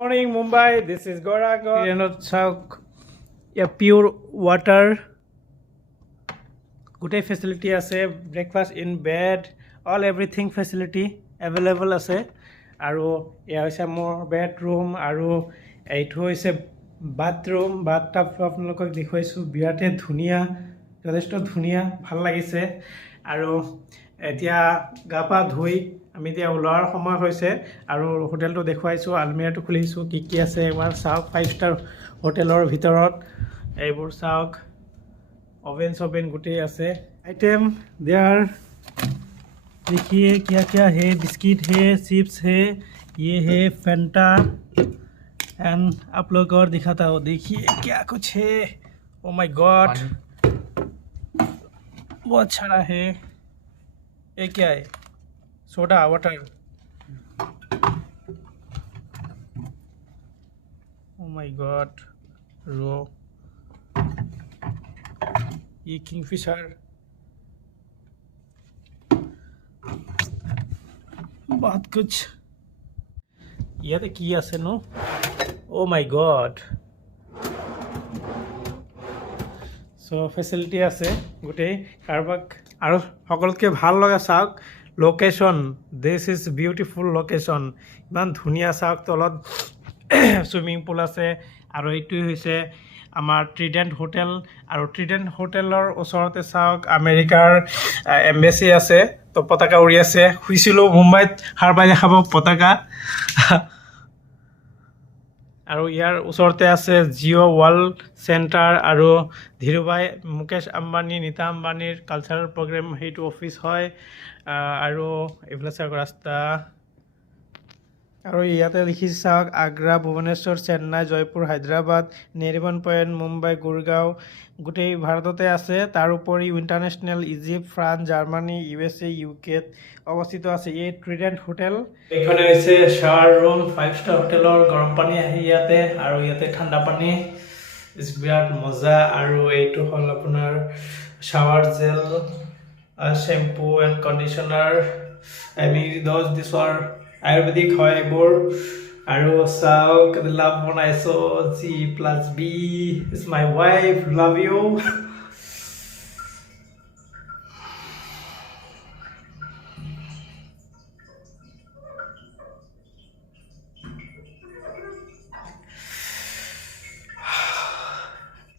Morning Mumbai, this is Gorago. Sauk, a pure water. Good facility ase, breakfast in bed, all everything facility available ase. Aru eya hoise more bedroom aru eitu hoise bathroom, bathtub আপোনালোকক দেখুৱাইছো বিৰাটে ধুনীয়া, যথেষ্ট ধুনীয়া, ভাল লাগিছে। আৰু এতিয়া গা পা ধুই আমি এতিয়া ওলোৱাৰ সময় হৈছে আৰু হোটেলটো দেখুৱাইছো, আলমিৰাটো খুলিছো, কি আছে এবাৰ চাওক। 5 ষ্টাৰ হোটেলৰ ভিতৰত এইবোৰ চাওক, ओवन गुटे आसे आइटम देयर। देखिए क्या क्या है, बिस्किट है, चिप्स है, ये है फैंटा। एंड आप लोग और दिखाता हो, देखिए क्या कुछ है। ओ माय गॉड, बहुत सारा है। ये क्या है? Soda water. Oh my god, रो, ये किंगफिशर, बहुत कुछ। ইয়াতে কি আছে নো? Oh my god. So facility আছে গোটেই কাৰোবাক। আৰু সকলোতকৈ ভাল লগা চাওক location, this is beautiful location, ইমান ধুনীয়া চাওক। তলত চুইমিং পুল আছে আৰু এইটোৱে হৈছে আমাৰ ট্ৰিডেণ্ট হোটেল। আৰু ট্ৰিডেণ্ট হোটেলৰ ওচৰতে চাওক আমেৰিকাৰ এম্বেচি আছে, তো পতাকা উৰি আছে। শুইছিলোঁ মুম্বাইত সাৰ পাই দেখাব পতাকা। আৰু ইয়াৰ ওচৰতে আছে জিঅ' ৱৰ্ল্ড চেণ্টাৰ আৰু ধীৰুভাই মুকেশ আম্বানী, নীতা আম্বানীৰ কালচাৰেল প্ৰগ্ৰেম সেইটো অফিচ হয়। আৰু এইফালে চাওক ৰাস্তা। আৰু ইয়াতে লিখি চাওক আগ্ৰা, ভুৱনেশ্বৰ, চেন্নাই, জয়পুৰ, হায়দৰাবাদ, নেৰিমন পইণ্ট, মুম্বাই, গুৰগাঁও, গোটেই ভাৰততে আছে। তাৰোপৰি international Egypt, France, Germany, USA, UKত অৱস্থিত আছে এই ট্ৰিডেণ্ট হোটেল। এইখনে হৈছে শ্বাৱাৰ ৰুম, 5 ষ্টাৰ হোটেলৰ। গৰম পানী আহি ইয়াতে, আৰু ইয়াতে ঠাণ্ডা পানী, বিৰাট মজা। আৰু এইটো হ'ল আপোনাৰ shower gel, shampoo and conditioner. দিছৰ আয়ুৰ্বেদিক হয় এইবোৰ। আৰু চাওক লাভ বনাইছো, G+B is my wife, love U.